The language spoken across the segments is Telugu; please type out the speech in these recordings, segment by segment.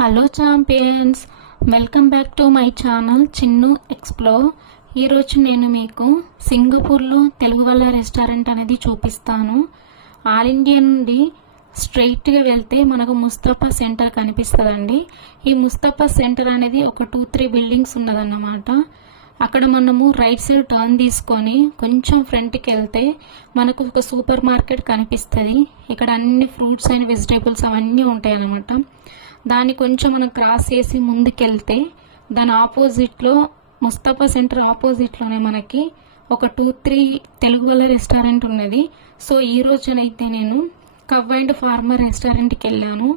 Hello champions, welcome back to my channel Chinnu explore. ఈరోజు నేను మీకు సింగపూర్లో తెలుగు వాళ్ళ రెస్టారెంట్ అనేది చూపిస్తాను. ఆల్ ఇండియా నుండి స్ట్రైట్గా వెళ్తే మనకు ముస్తఫా సెంటర్ కనిపిస్తుందండి. ఈ ముస్తఫా సెంటర్ అనేది ఒక 2-3 బిల్డింగ్స్ ఉన్నదన్నమాట. అక్కడ మనము రైట్ సైడ్ టర్న్ తీసుకొని కొంచెం ఫ్రంట్కి వెళ్తే మనకు ఒక సూపర్ మార్కెట్ కనిపిస్తుంది. ఇక్కడ అన్ని ఫ్రూట్స్ అండ్ వెజిటేబుల్స్ అవన్నీ ఉంటాయి అన్నమాట. దాన్ని కొంచెం మనం క్రాస్ చేసి ముందుకెళ్తే దాని ఆపోజిట్లో ముస్తఫా సెంటర్ ఆపోజిట్లోనే మనకి ఒక 2-3 తెలుగు వాళ్ళ రెస్టారెంట్ ఉన్నది. సో ఈ రోజునైతే నేను కవ్ అండ్ ఫార్మర్ రెస్టారెంట్కి వెళ్ళాను.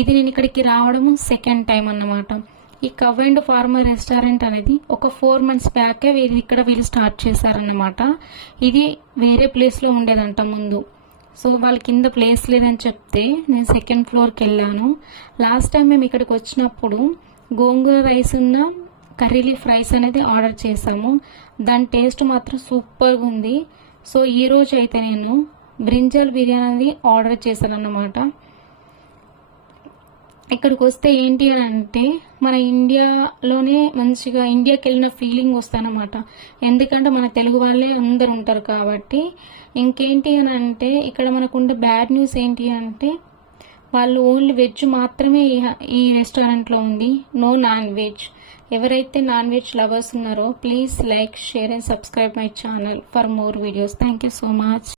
ఇది నేను ఇక్కడికి రావడం సెకండ్ టైం అన్నమాట. ఈ కవ్ అండ్ ఫార్మర్ రెస్టారెంట్ అనేది ఒక 4 months బ్యాకే వీళ్ళు స్టార్ట్ చేశారన్నమాట. ఇది వేరే ప్లేస్లో ఉండేదంట ముందు. సో వాళ్ళ కింద ప్లేస్ లేదని చెప్తే నేను సెకండ్ ఫ్లోర్కి వెళ్ళాను. లాస్ట్ టైం మేము ఇక్కడికి వచ్చినప్పుడు గోంగూర రైస్ ఉన్న కర్రీ లీఫ్ రైస్ అనేది ఆర్డర్ చేసాము. దాని టేస్ట్ మాత్రం సూపర్గా ఉంది. సో ఈ రోజు అయితే నేను బ్రింజల్ బిర్యానీ అనేది ఆర్డర్ చేశాను అన్నమాట. ఇక్కడికి వస్తే ఏంటి అంటే మన ఇండియాలోనే మంచిగా ఇండియాకి వెళ్ళిన ఫీలింగ్ వస్తానమాట. ఎందుకంటే మన తెలుగు వాళ్ళే అందరు ఉంటారు కాబట్టి. ఇంకేంటి అని అంటే ఇక్కడ మనకు ఉండే బ్యాడ్ న్యూస్ ఏంటి అంటే వాళ్ళు ఓన్లీ వెజ్ మాత్రమే ఈ రెస్టారెంట్లో ఉంది, నో నాన్ వెజ్. ఎవరైతే నాన్ వెజ్ లవర్స్ ఉన్నారో please like, share and subscribe my channel for more videos. Thank you so much.